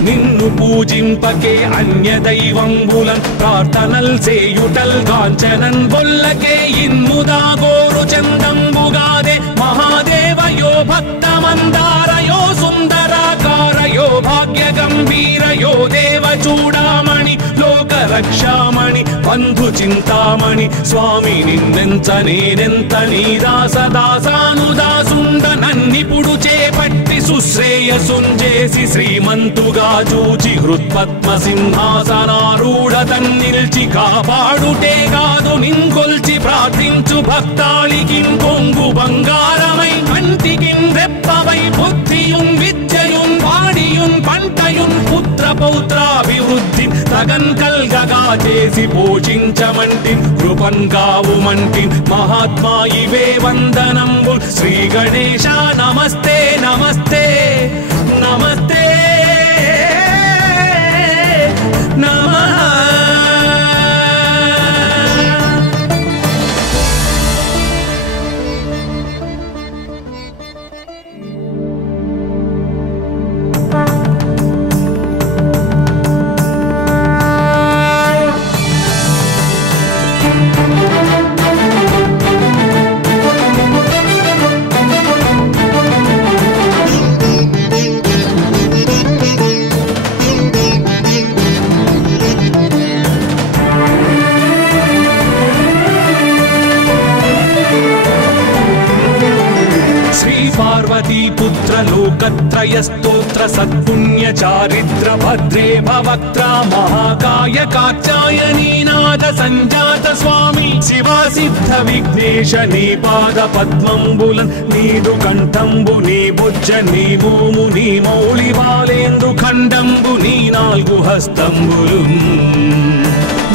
నిన్ను పూజింపకే అన్య దైవంబులన్ ప్రార్థనల్ సేయుటల్ కాంచనన్ బొల్లకే ఇన్ముదా గోరు చందంబుగాదే మహాదేవయో భక్తమందారయో సుందరాకారయో భాగ్య గంభీరయో దేవ చూడామణి లోక రక్షామణి బంధు చింతామణి స్వామి నిన్నెంత నేనెంత నీ దాసదాసానుదాసుండ నన్నిపుడు చేపట్టి సుశ్రేయసుంజేసి శ్రీమంతుగా చూచి హృత్పద్మ సింహాసనారూఢ తన్నిల్చి కాపాడుటే కాదు నింకొల్చి ప్రార్థించు భక్తాళికి కొంగు బంగారమై కంటికి రెప్పవై బుద్ధియున్ విద్యయున్ వాడియున్ పంటయున్ పుత్ర పౌత్రాభివృద్ధి తగన్ కల్గగా చేసి పోషించమంటి కృపన్ కావుమంటి మహాత్మా ఇవే వందనంబు శ్రీ గణేశ నమస్తే నమస్తే నమస్తే నమః पुत्र लोकत्रयस्तोत्र सत्पुण्य चारित्र भद्रे भवक्त्रा महाकाय कात्यायनी नाद संजात स्वामी शिवा सिद्ध विघ्नेश नी पाद पद्मंबुलन नीदु कंठंबु नी बुज्ज नी भूमु नी मौళి वालेंद्रु खंडंबु नी नाल्गु हस्తంబులు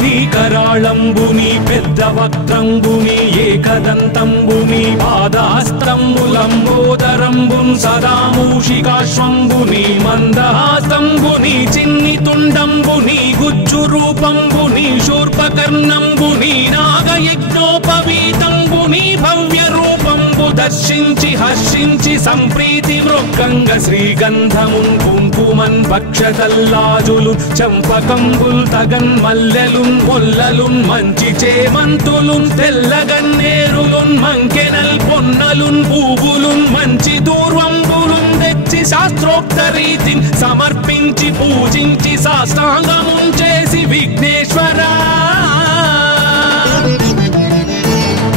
నీ కరాళంబు నీ పెద్ద వక్త్రంబు నీ ఏకదంతంబు నీ పాదహస్తంబులంబోదరంబు సదా మూషికాశ్వంబు నీ మందహాసంబు నీ చిన్ని తుండంబు నీ గుజ్జు రూపంబు నీ శూర్పకర్ణంబు నీ నాగయజ్ఞోపవీతంబు నీ భవ్య రూపంబు దర్శించి హర్షించి సంప్రీతి మృక్కంగ శ్రీగంధమున్ కుంకుమన్ భక్షతల్లాజులు చంపకంబుల్ తగన్ మల్లెలు మొల్లలున్ మంచి చేమంతులున్ తెల్లగన్నేరులున్ మంకెనల్ పొన్నలున్ పూవులున్ మంచి దూర్వంబులున్ తెచ్చి శాస్త్రోక్త రీతిని సమర్పించి పూజించి సాష్టాంగమున్ చేసి విఘ్నేశ్వరా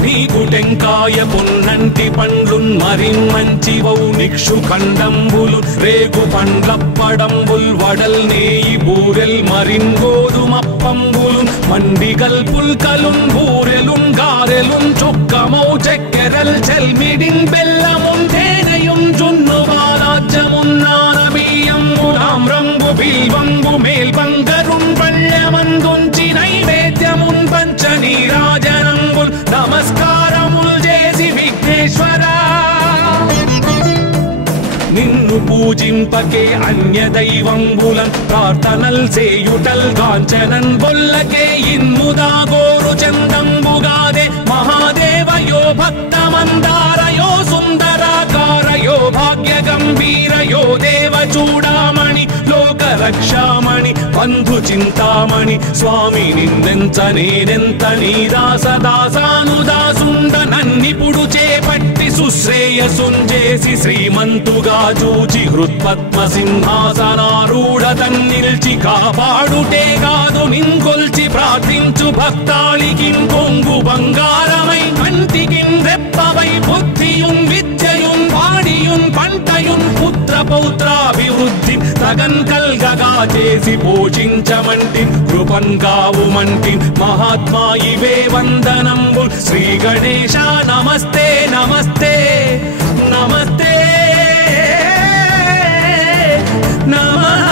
నీకు టెంకాయ పొన్నంటి పండ్లున్ మరిన్మంచివౌ నిక్షు ఖండంబులు రేగు పండ్లప్పడంబుల్ వడల్ నేయి బూరెల్ మరిన్ గోధుమప్పంబులు మండిగల్ పుల్కలున్ బూరెలున్ గారెలున్ చొక్కమౌ చెక్కెరల్ చెల్మిడిన్ బెల్లమున్ తేనెయున్ జున్ను వాలాజ్యమున్ నానబియ్యంబులామ్రంబు బిల్ బిల్వంబు మేల్బంగరున్ పళ్ళమందుంచి నైవేద్యమున్ పంచ నీరాజనంబుల్ నమస్కారముల్ చేసి విఘ్నేశ్వరా నిన్ను పూజింపకే అన్య దైవంబులన్ ప్రార్థనల్ సేయుటల్ కాంచనన్ బొల్లకే ఇన్ముదా గోరు చందంబుగాదే మహాదేవయో భక్తమందారయో సుందరాకారయో భాగ్య గంభీరయో దేవ చూడామణి లోక రక్షామణి బంధు చింతామణి స్వామి నిన్నెంత నేనెంత నీ దాసదాసానుదాసుండ నన్నిపుడు చేపట్టి సుశ్రేయసుంజేసి శ్రీమంతుగా చూచి హృత్పద్మ సింహాసనారూఢ తన్నిల్చి కాపాడుటే కాదు నింకొల్చి ప్రార్థించు భక్తాళికి కొంగు బంగారమై కంటికి రెప్పవై బుద్ధియున్ విద్యయున్ వాడియున్ పంటయున్ పుత్ర పౌత్రాభివృద్ధి తగన్ కల్గగా చేసి పోషించమంటి కృపన్ కావుమంటి మహాత్మా ఇవే వందనంబుల్ శ్రీ గణేశ నమస్తే నమస్తే నమస్తే నమః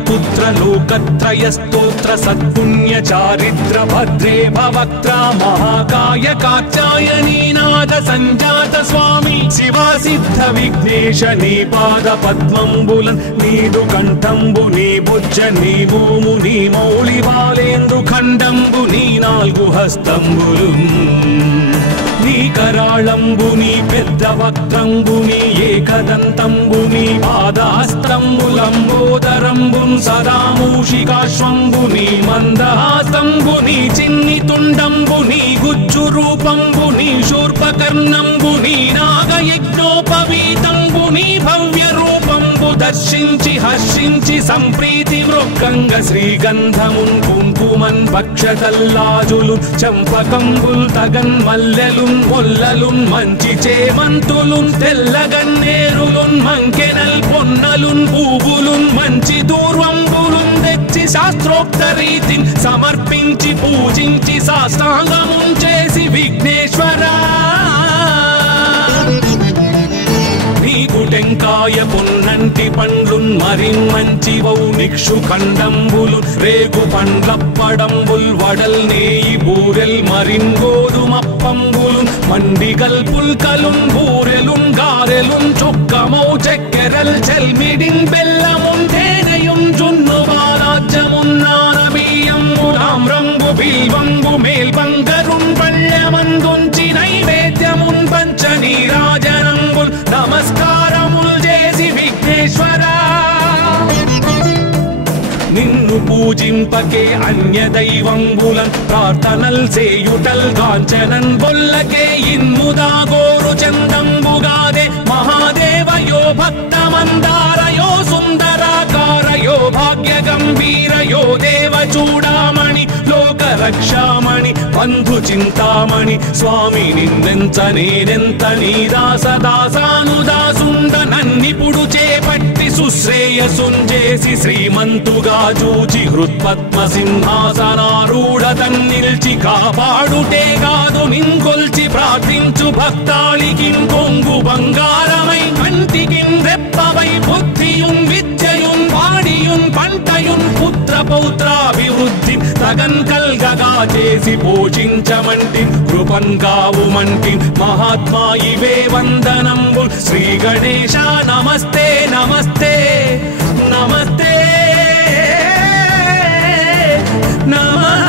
पुत्र लोकत्रय स्तोत्र सत्पुण्य चारित्र भद्रे भवक्त्रा महाकाय कात्यायनी नाद संजात स्वामी शिवा सिद्ध विघ्नेश नी पाद पद्मंबुलन् नीदु कंठंबु नी बुज्ज नी भूमु नी मौळि बालेंद्रु खंडंबु नी नाल्गु हस्तंबुलुन् నీ కరాళంబుని పెద్ద వక్త్రంబుని ఏకదంతంబుని పాదహస్తంబులంబోదరంబున్ సదా మూషికాశ్వంబుని మందహాసంబుని చిన్ని తుండంబుని గుజ్జు రూపంబుని శూర్పకర్ణంబుని నాగయజ్ఞోపవీతంబుని భవ్య రూపంబు దర్శించి హర్షించి సంప్రీతి మృక్కంగ శ్రీగంధమున్ కుంకుమన్ భక్షతల్లాజులు చంపకంబుల్ తగన్ మల్లెలున్ మొల్లలున్ మంచి చేమంతులున్ తెల్లగన్నేరులున్ మంకెనల్ పొన్నలున్ పూవులున్ మంచి దూర్వంబులున్ తెచ్చి శాస్త్రోక్త రీతిని సమర్పించి పూజించి సాష్టాంగమున్ చేసి విఘ్నేశ్వరా టెంకాయ పొన్నంటి పండ్లున్ మరిన్ మంచివౌ నిక్షు ఖండంబులు రేగు పండ్లప్పడంబుల్ వడల్ నేయి బూరెల్ మరిన్ గోధుమప్పంబులు మండిగల్ పుల్కలున్ బూరెలున్ గారెలున్ చొక్కమౌ చక్కెరల్ చెల్మిడిన్ బెల్లమున్ తేనెయున్ జున్ను బాలాజ్యమున్ నానబియ్యంబు తామ్రంబు బిల్వంబు మేల్బంగరున్ పళ్ళమందుంచి నైవేద్యమున్ పంచ నీరాజనంబుల్ నమస్కారముల్ చేసి విఘ్నేశ్వరా నిన్ను పూజింపకే అన్య దైవంబులన్ ప్రార్థనల్ సేయుటల్ కాంచనన్ బొల్లకే ఇన్ముదా గోరు చందంబుగాదే మహాదేవయో భక్తమందారయో సుందరాకారయో భాగ్య గంభీరయో దేవ చూడామణి లోక రక్షామణి బంధు చింతామణి స్వామి నిన్నెంత నేనెంత నీ దాసదాసానుదాసుండ నన్నిపుడు చేపట్టి సుశ్రేయసుంజేసి శ్రీమంతుగా చూచి హృత్పద్మ సింహాసనారూఢ తన్నిల్చి కాపాడుటే కాదు నింకొల్చి ప్రార్థించు భక్తాళికి కొంగు బంగారమై కంటికి రెప్పవై బుద్ధియున్ విద్యయున్ వాడియున్ పంటయున్ పుత్ర పౌత్రాభివృద్ధి తగన్ కల్గగా చేసి పోషించమంటి కృపన్ కావుమంటి మహాత్మా ఇవే వందనంబుల్ శ్రీ గణేశ నమస్తే నమస్తే నమస్తే నమః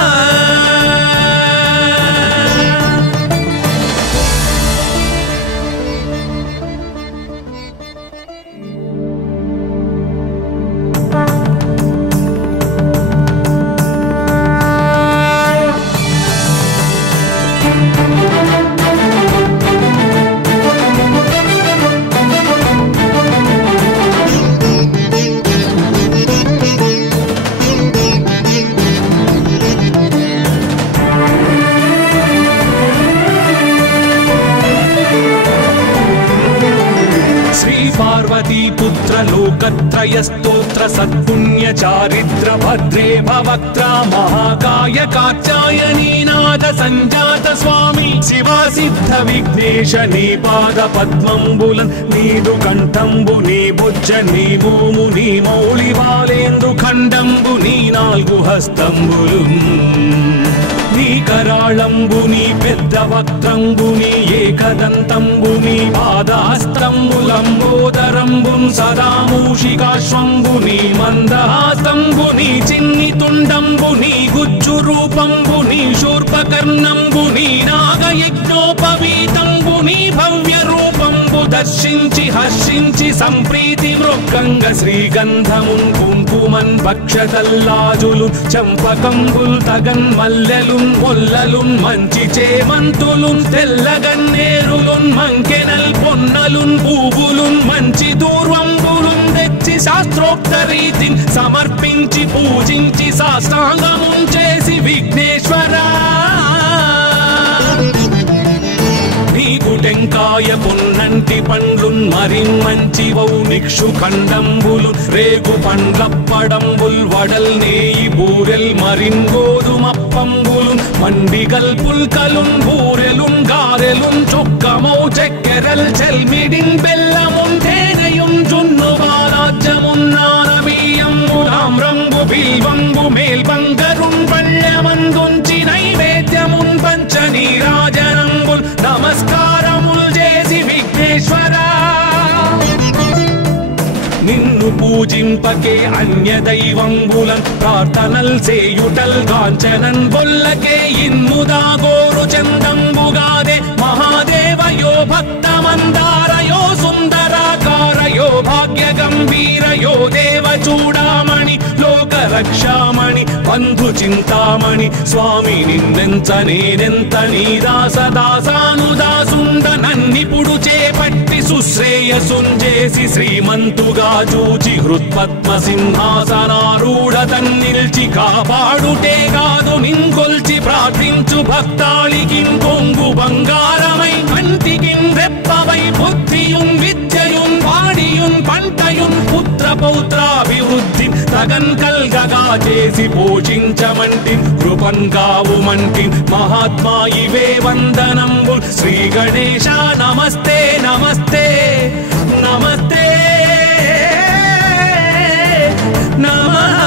लोकत्रयस्तोत्र सत्पुण्य चारित्र भद्रे भवक्त्रा महाकाय कात्यायनीनाथ संजात स्वामी शिवा सिद्ध विघ्नेश नी पाद पद्मंबुलन् नीदु कंठंबु नी बुज्ज नी भूमु नी मौళి బాలేంద్రు ఖండంబు నీ నాలుగు హస్తంబులు నీ కరాళంబు నీ పెద్ద వక్త్రంబు నీ ఏకదంతంబు నీ పాదహస్తంబులంబోదరంబున్ సదా మూషికాశ్వంబు నీ మందహాస్తంబు నీ చిన్ని తుండంబు నీ గుజ్జు రూపంబు నీ శూర్పకర్ణంబు నీ నాగయజ్ఞోపవీతంబు నీ భవ్య రూపంబు దర్శించి హర్షించి సంప్రీతి మృక్కంగ శ్రీగంధమున్ కుంకుమన్ భక్షతల్లాజులు చంపకంబుల్ తగన్ మల్లెలున్ మొల్లలున్ మంచి చేమంతులున్ తెల్లగన్నేరులున్ మంకెనల్ పొన్నలున్ పూవులున్ మంచి దూర్వంబులున్ తెచ్చి శాస్త్రోక్త రీతిని సమర్పించి పూజించి సాష్టాంగమున్ చేసి విఘ్నేశ్వరా నీకు టెంకాయ పొన్నంటి పండ్లున్ మరిన్మంచి వౌనిక్షు ఖండంబులు రేగు పండ్లప్పడంబుల్ వడల్ నేయి బూరెల్ మరిన్ గోధుమప్పంబులు మండిగల్ పుల్కలున్ బూరెలున్ గారెలున్ చొక్కమౌ చెక్కెరల్ చెల్మిడిన్ బెల్లమున్ తేనెయున్ జున్ను బాలాజ్యమున్ నానబియ్యంబు తామ్రంబు బిల్వంబు మేల్బంగరున్ పళ్ళమందుంచి నైవేద్యమున్ పంచ నీరాజనంబుల్ నమస్కారముల్ చేసి విఘ్నేశ్వరా నిన్ను పూజింపకే అన్య దైవంబులన్ ప్రార్థనల్ సేయుటల్ కాంచనన్ బొల్లకే ఇన్ముదా గోరు చందంబుగాదే మహాదేవయో భక్తమందారయో సుందరాకారయో భాగ్య గంభీరయో దేవ చూడామణి లోక రక్షామణి బంధు చింతామణి స్వామి నిన్నెంత నేనెంత నీ దాసదాసానుదాసుండ నన్నిపుడు చేపట్టి సుశ్రేయసుంజేసి శ్రీమంతుగా చూచి హృత్పద్మ సింహాసనారూఢ తన్నిల్చి కాపాడుటే కాదు నింకొల్చి ప్రార్థించు భక్తాళికి కొంగు బంగారమై కంటికిన్ రెప్పవై బుద్ధియున్ విద్యయున్ వాడియున్ పంటయున్ పుత్ర పౌత్రాభివృద్ధి తగన్ కల్గగా చేసి పోషించమంటి కృపన్ కావుమంటి మహాత్మా ఇవే వందనంబు శ్రీ గణేశ నమస్తే నమస్తే నమస్తే నమః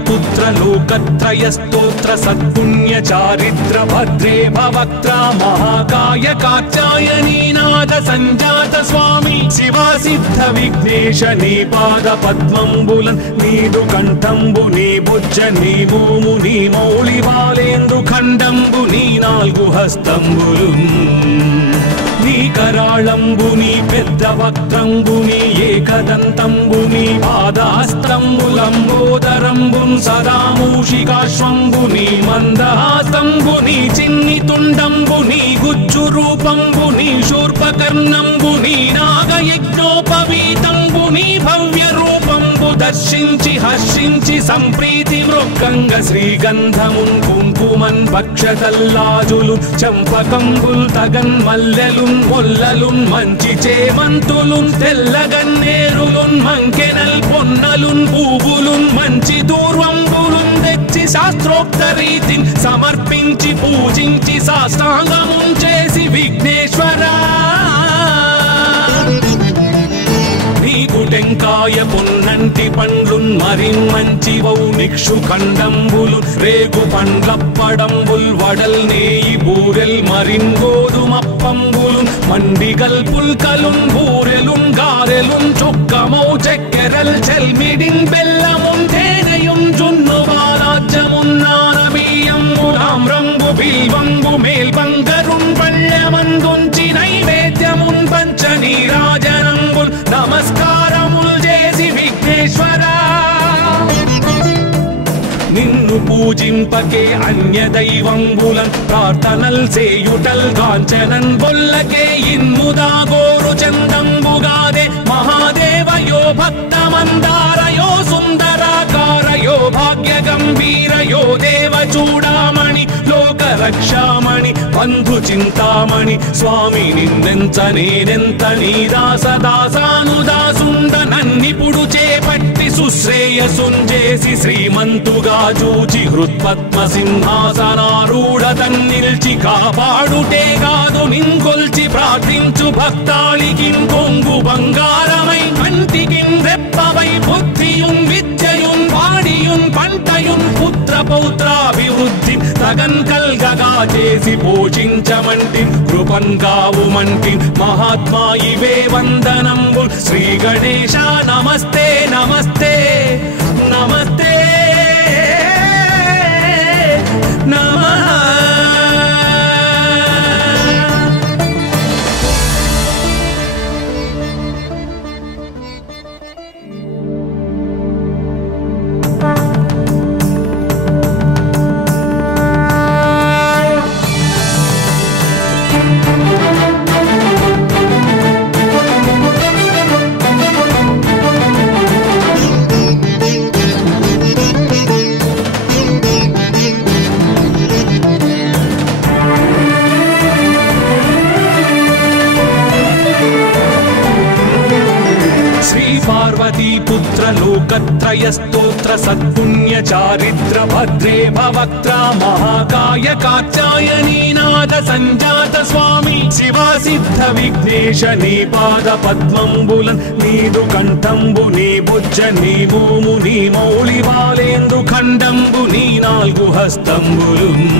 पुत्र लोकत्रय स्तोत्र सत्पुण्य चारित्र भद्रे भवक्त्रा महाकाय कात्यायनीनाथ संजात स्वामी शिवा सिद्ध विघ्नेश नी पाद पद्मंबुलन् नीदु कंठंबु नी बुज्ज नी भूमु नी मौళి బాలేంద్రు ఖండంబు నీ నాలుగు హస్తంబులు నీ కరాళంబు నీ పెద్ద వక్త్రంబు నీ ఏకదంతంబు నీ పాదహస్తంబులంబోదరంబున్ సదా మూషికాశ్వంబు నీ మందహాస్తంబు నీ చిన్ని తుండంబు నీ గుజ్జు రూపంబు నీ శూర్పకర్ణంబు నీ నాగయజ్ఞోపవీతంబు నీ భవ్య రూపంబు దర్శించి హర్షించి సంప్రీతి మృక్కంగ శ్రీగంధమున్ కుంకుమన్ భక్షతల్లాజులు చంపకంబుల్ తగన్ మల్లెలున్ మొల్లలున్ మంచి చేమంతులున్ తెల్లగన్నేరులున్ మంకెనల్ పొన్నలున్ పూవులున్ మంచి దూర్వంబులున్ తెచ్చి శాస్త్రోక్త రీతిని సమర్పించి పూజించి సాష్టాంగమున్ చేసి విఘ్నేశ్వరా నీకు టెంకాయ పొన్నంటి పండ్లున్ మరిన్మంచి వౌనిక్షు ఖండంబులు రేగు పండ్లప్పడంబుల్ వడల్ నేయి బూరెల్ మరిన్ గోధుమప్పంబులు మండిగల్ పుల్కలున్ బూరెలున్ గారెలున్ చొక్కమౌ చెక్కెరల్ చెల్మిడిన్ బెల్లమున్ తేనెయున్ జున్ను బాలాజ్యమున్ నానబియ్యంబు రంగు బిల్వంగు మేల్బంగరున్ పళ్ళమందుంచి నైవేద్యమున్ పంచ నీరాజనంబుల్ నమస్కారముల్ చేసి విఘ్నేశ్వరా నిన్ను పూజింపకే అన్య దైవంబులన్ ప్రార్థనల్ చేయుటల్ కాంచనన్ బొల్లకే ఇన్ముదా గోరు చందంబుగాదే మహాదేవయో భక్తమందారయో సుందరాకారయో భాగ్య గంభీరయో దేవ చూడామణి లోక రక్షామణి బంధు చింతామణి స్వామి నిన్నెంత నేనెంత నీ దాసదాసానుదాసుండ నన్నిపుడు చేపట్టి సుశ్రేయసుంజేసి శ్రీమంతుగా చూచి హృత్పద్మ సింహాసనారూఢ తన్నిల్చి కాపాడుటే కాదు నింకొల్చి ప్రార్థించు భక్తాళికిం కొంగు బంగారమై కంటికిం రెప్పవై బుద్ధియున్ విద్యయున్ వాడియున్ పంటయున్ పుత్ర పౌత్రాభివృద్ధి తగన్ కల్గగా చేసి పోషించమంటి కృపన్ కావుమంటి మహాత్మా ఇవే వందనంబుల్ శ్రీ గణేశ నమస్తే నమస్తే నమస్తే నమః पुत्र लोकत्रय स्तोत्र सत्पुण्य चारित्र भद्रे भवक्त्रा महाकाय कात्यायनी नाद संजात स्वामी शिवा सिद्ध विघ्नेश नी पाद पद्मंबुलन् नीदु कंठंबु नी बुज्ज नी भूमु नी मौळि बालेंदु खंडंबु नी नाल्गु हस्तंबुलुन्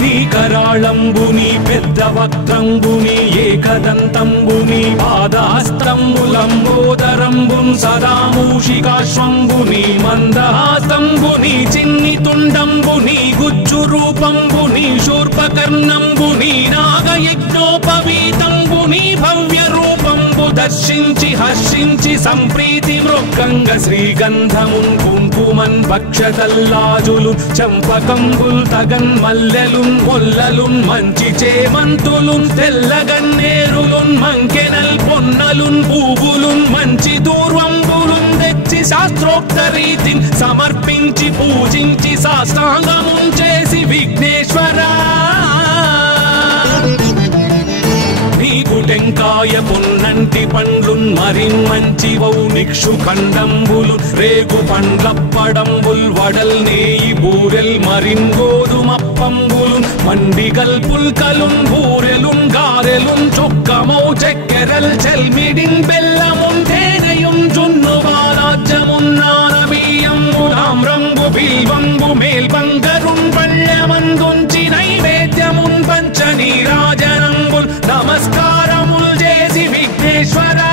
నీ కరాళంబుని పెద్ద వక్త్రంబుని ఏకదంతంబుని పాదహస్తంబులంబోదరంబున్ సదా మూషికాశ్వంబుని మందహాసంబుని చిన్ని తుండంబుని గుజ్జు రూపంబుని శూర్పకర్ణంబుని నాగయజ్ఞోపవీతంబుని భవ్య రూపంబు దర్శించి హర్షించి సంప్రీతి మృక్కంగ శ్రీగంధమున్ కుంకుమన్ భక్షతల్లాజులు చంపకంబుల్ తగన్ మల్లెలు మొల్లలున్ మంచి చేమంతులున్ తెల్లగన్నేరులున్ మంకెనల్ పొన్నలున్ పూవులున్ మంచి దూర్వంబులున్ తెచ్చి శాస్త్రోక్త రీతిని సమర్పించి పూజించి సాష్టాంగమున్ చేసి విఘ్నేశ్వరా నీకు టెంకాయ పొన్నంటి పండ్లున్ మరిన్మంచివౌ నిక్షు ఖండంబులు రేగు పండ్లప్పడంబుల్ వడల్ నేయి బూరెల్ మరిన్ గోధుమప్పంబులు మండిగల్ పుల్కలున్ బూరెలున్ గారెలున్ చొక్కమౌ చెక్కెరల్ చెల్మిడిన్ బెల్లమున్ తేనెయున్ జున్ను బాలాజ్యమున్ నానబియ్యంబులాం రంగు బిల్వంగు మేల్బంగరున్ పళ్ళమందుంచి నైవేద్యమున్ పంచ నీరాజనంబుల్ నమస్కారముల్ చేసి విఘ్నేశ్వరా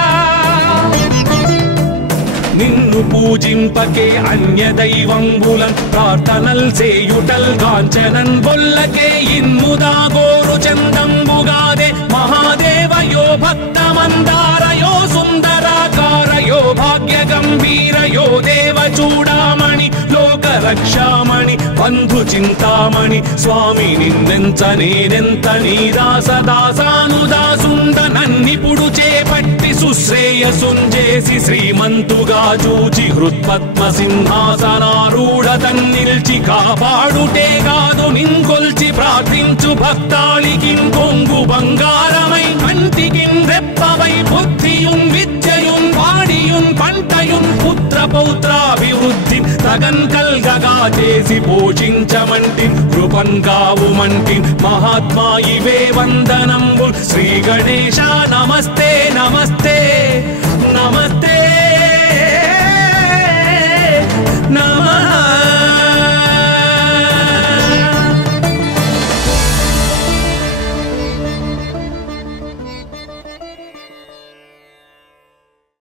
నిన్ను పూజింపకే అన్య దైవంబులన్ ప్రార్థనల్ చేయుటల్ కాంచనన్ బొల్లకే ఇన్ముదా గోరు చందంబుగాదే మహాదేవయో భక్తమందారయో సుందరాకారయో భాగ్య గంభీరయో దేవ చూడామణి లోక రక్షామణి బంధు చింతామణి స్వామి నిన్నెంత నేనెంత నీ దాసదాసానుదాసుండ నన్నిపుడు చేపట్టి సుశ్రేయసుంజేసి శ్రీమంతుగా చూచి హృత్పద్మ సింహాసనారూఢ తన్నిల్చి కాపాడుటే కాదు నింకొల్చి ప్రార్థించు భక్తాళికిం కొంగు బంగారమై కంటికిం రెప్పవై బుద్ధియున్ విద్యయున్ వాడియున్ పంటయున్ పుత్ర పౌత్రాభివృద్ధి తగన్ కల్గగా చేసి పోషించమంటి కృపన్ కావుమంటి మహాత్మా ఇవే వందనంబుల్ శ్రీ గణేశ నమస్తే నమస్తే